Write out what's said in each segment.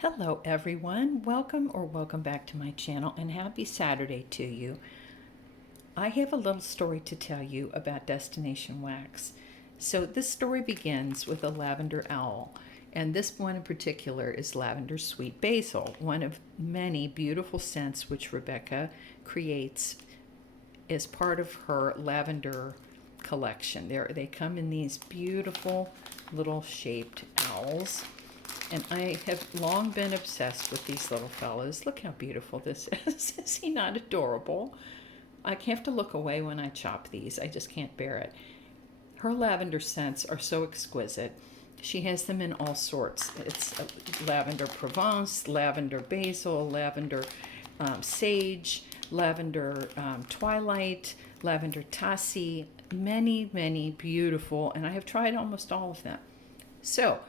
Hello everyone, welcome back to my channel and happy Saturday to you. I have a little story to tell you about Destination Wax. So this story begins with a lavender owl, and this one in particular is lavender sweet basil, one of many beautiful scents which Rebecca creates as part of her lavender collection. They come in these beautiful little shaped owls. And I have long been obsessed with these little fellows. Look how beautiful this is. Is he not adorable? I have to look away when I chop these. I just can't bear it. Her lavender scents are so exquisite. She has them in all sorts. It's lavender Provence, lavender basil, lavender sage, lavender twilight, lavender tassi, many, many beautiful, and I have tried almost all of them. So,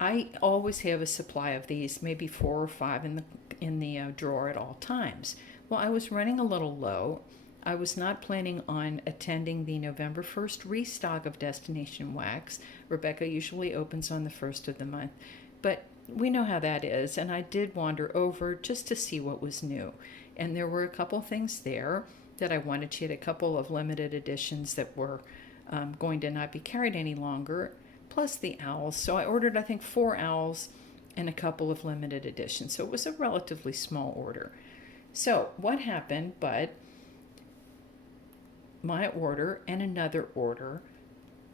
I always have a supply of these, maybe 4 or 5 in the drawer at all times. Well, I was running a little low. I was not planning on attending the November 1st restock of Destination Wax. Rebecca usually opens on the 1st of the month, but we know how that is, and I did wander over just to see what was new. And there were a couple things there that I wanted. She had a couple of limited editions that were going to not be carried any longer, plus the owls. So I ordered, I think, 4 owls and a couple of limited editions. So it was a relatively small order. So what happened, but my order and another order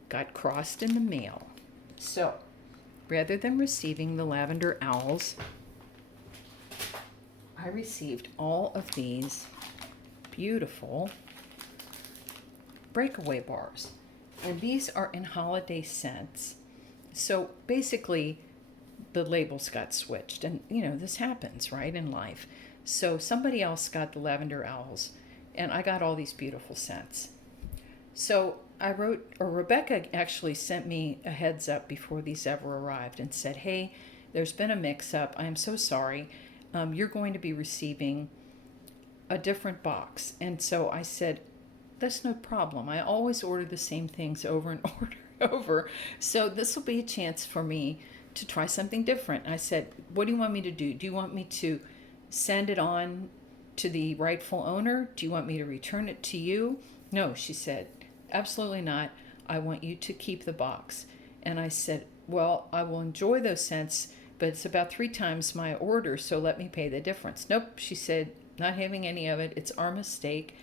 got crossed in the mail. So rather than receiving the lavender owls, I received all of these beautiful breakaway bars. And these are in holiday scents. So basically, the labels got switched. And, you know, this happens, right, in life. So somebody else got the lavender owls, and I got all these beautiful scents. So I wrote, or Rebecca actually sent me a heads up before these ever arrived and said, hey, there's been a mix-up. I am so sorry. You're going to be receiving a different box. And so I said, that's no problem. I always order the same things over and over. So this will be a chance for me to try something different. I said, what do you want me to do? Do you want me to send it on to the rightful owner? Do you want me to return it to you? No, she said, absolutely not. I want you to keep the box. And I said, well, I will enjoy those scents, but it's about 3 times my order, so let me pay the difference. Nope, she said, not having any of it. It's our mistake.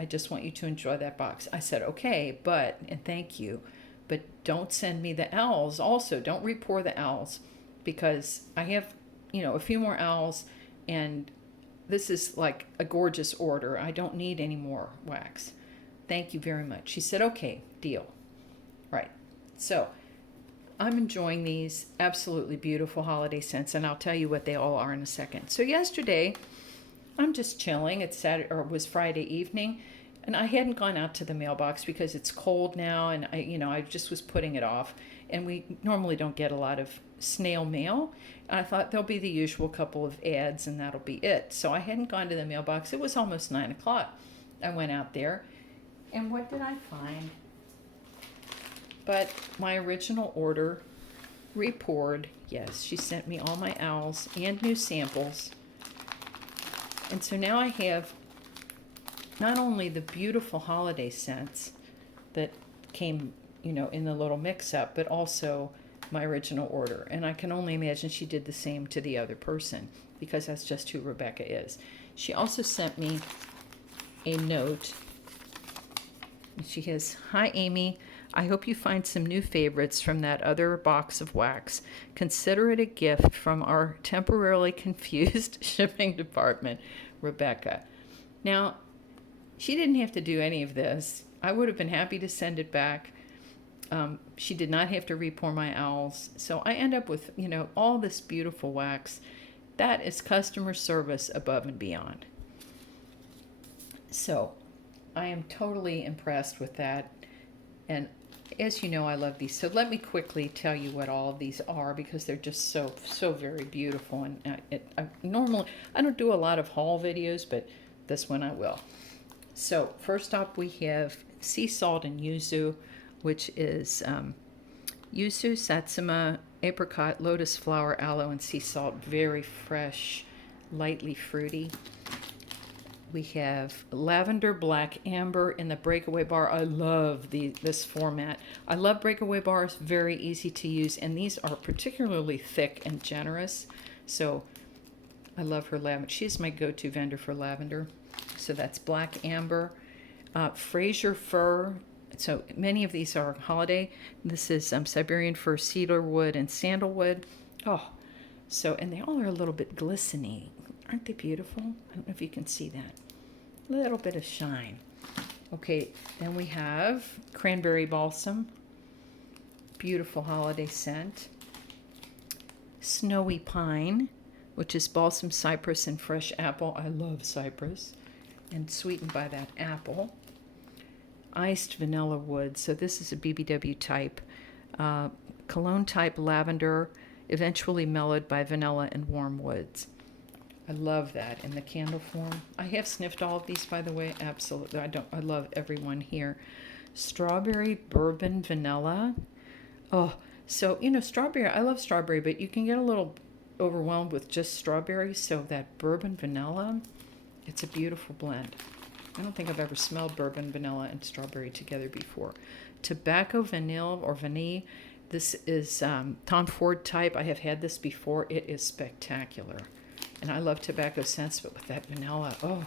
I just want you to enjoy that box. I said, okay, and thank you, but don't send me the owls. Also, don't repour the owls, because I have, a few more owls, and this is like a gorgeous order. I don't need any more wax. Thank you very much. She said, okay, deal. Right. So I'm enjoying these absolutely beautiful holiday scents, and I'll tell you what they all are in a second. So yesterday, I'm just chilling. It's Saturday, or it was Friday evening, and I hadn't gone out to the mailbox because it's cold now, and I just was putting it off. And we normally don't get a lot of snail mail. And I thought there'll be the usual couple of ads, and that'll be it. So I hadn't gone to the mailbox. It was almost 9 o'clock. I went out there, and what did I find? But my original order, repoured. Yes, she sent me all my owls and new samples. And so now I have not only the beautiful holiday scents that came, in the little mix-up, but also my original order. And I can only imagine she did the same to the other person, because that's just who Rebecca is. She also sent me a note. She has, hi, Amy. I hope you find some new favorites from that other box of wax. Consider it a gift from our temporarily confused shipping department, Rebecca. Now, she didn't have to do any of this. I would have been happy to send it back. She did not have to repour my owls. So I end up with, all this beautiful wax. That is customer service above and beyond. So I am totally impressed with that. And as you know, I love these. So let me quickly tell you what all of these are, because they're just so very beautiful. And normally, I don't do a lot of haul videos, but this one I will. So first up, we have sea salt and yuzu, which is yuzu, satsuma, apricot, lotus flower, aloe, and sea salt. Very fresh, lightly fruity. We have lavender, black amber in the breakaway bar. I love this format. I love breakaway bars, very easy to use, and these are particularly thick and generous. So I love her lavender. She's my go-to vendor for lavender. So that's black amber. Fraser fir. So many of these are holiday. This is Siberian fir, cedar wood, and sandalwood. Oh, so, and they all are a little bit glistening. Aren't they beautiful? I don't know if you can see that. A little bit of shine. Okay, then we have Cranberry Balsam. Beautiful holiday scent. Snowy Pine, which is balsam, cypress, and fresh apple. I love cypress. And sweetened by that apple. Iced vanilla wood. So this is a BBW type. Cologne type lavender, eventually mellowed by vanilla and warm woods. I love that in the candle form. I have sniffed all of these, by the way. Absolutely. I love every one here. Strawberry bourbon vanilla. Oh, so, strawberry, I love strawberry, but you can get a little overwhelmed with just strawberry. So that bourbon vanilla, it's a beautiful blend. I don't think I've ever smelled bourbon, vanilla, and strawberry together before. Tobacco vanille or vanille. This is Tom Ford type. I have had this before. It is spectacular. And I love tobacco scents, but with that vanilla, oh.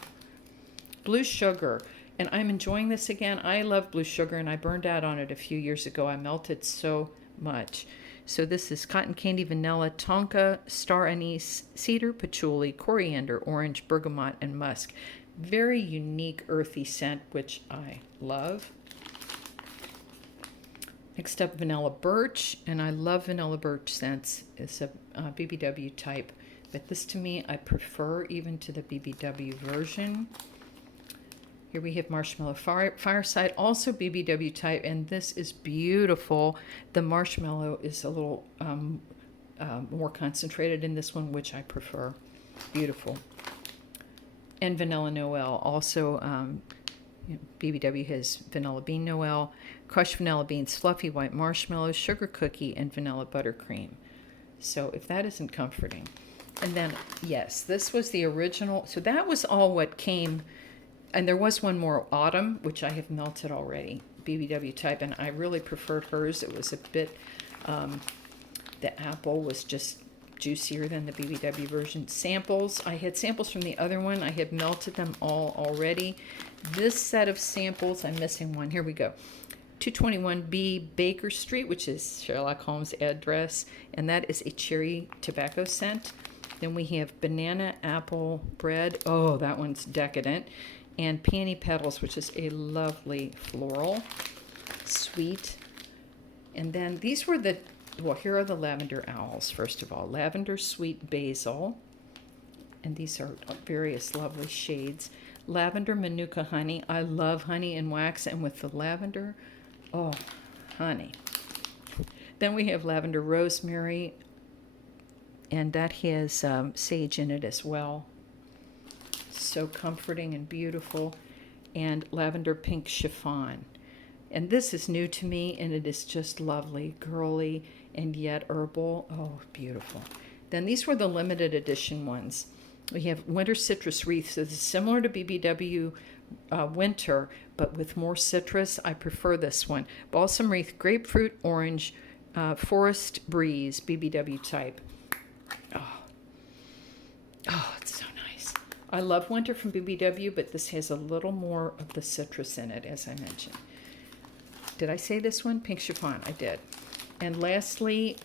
Blue sugar. And I'm enjoying this again. I love blue sugar, and I burned out on it a few years ago. I melted so much. So this is cotton candy, vanilla, tonka, star anise, cedar, patchouli, coriander, orange, bergamot, and musk. Very unique earthy scent, which I love. Next up, vanilla birch, and I love vanilla birch scents. It's a BBW type, but this to me I prefer even to the BBW version. Here we have marshmallow fireside, also BBW type, and this is beautiful. The marshmallow is a little more concentrated in this one, which I prefer. Beautiful. And vanilla Noel, also BBW has vanilla bean Noel, crushed vanilla beans, fluffy white marshmallows, sugar cookie, and vanilla buttercream. So if that isn't comforting. And then, yes, this was the original. So that was all what came. And there was one more autumn, which I have melted already, BBW type, and I really preferred hers. It was a bit, the apple was just juicier than the BBW version. Samples, I had samples from the other one. I had melted them all already. This set of samples, I'm missing one. Here we go. 221B Baker Street, which is Sherlock Holmes' address, and that is a cherry tobacco scent. Then we have banana apple bread. Oh, that one's decadent. And peony petals, which is a lovely floral, sweet. And then these were the, well, here are the lavender owls, first of all. Lavender sweet basil. And these are various lovely shades. Lavender manuka honey. I love honey and wax, and with the lavender, oh, honey. Then we have lavender rosemary, and that has sage in it as well. So comforting and beautiful. And lavender pink chiffon. And this is new to me, and it is just lovely, girly, and yet herbal. Oh, beautiful. Then these were the limited edition ones. We have winter citrus wreaths. This is similar to BBW winter, but with more citrus. I prefer this one. Balsam wreath, grapefruit, orange, forest breeze, BBW type. Oh, it's so nice. I love winter from BBW, but this has a little more of the citrus in it, as I mentioned. Did I say this one? Pink chiffon. I did. And lastly,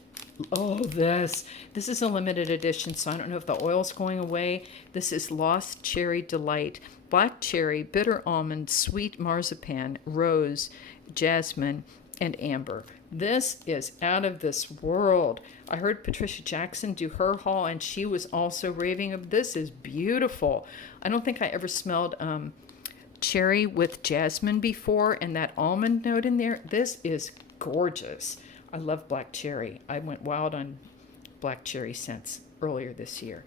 oh, this is a limited edition, so I don't know if the oil's going away. This is Lost Cherry Delight. Black cherry, bitter almond, sweet marzipan, rose, jasmine, and amber. This is out of this world. I heard Patricia Jackson do her haul, and she was also raving of this. Is beautiful. I don't think I ever smelled cherry with jasmine before, and that almond note in there. This is gorgeous. I love black cherry. I went wild on black cherry scents earlier this year.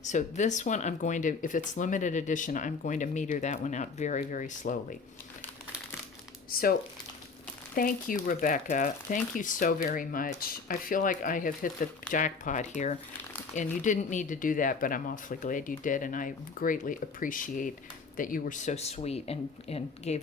So this one I'm going to, if it's limited edition, I'm going to meter that one out very, very slowly. So Thank you, Rebecca. Thank you so very much. I feel like I have hit the jackpot here, and you didn't need to do that, but I'm awfully glad you did, and I greatly appreciate that you were so sweet and gave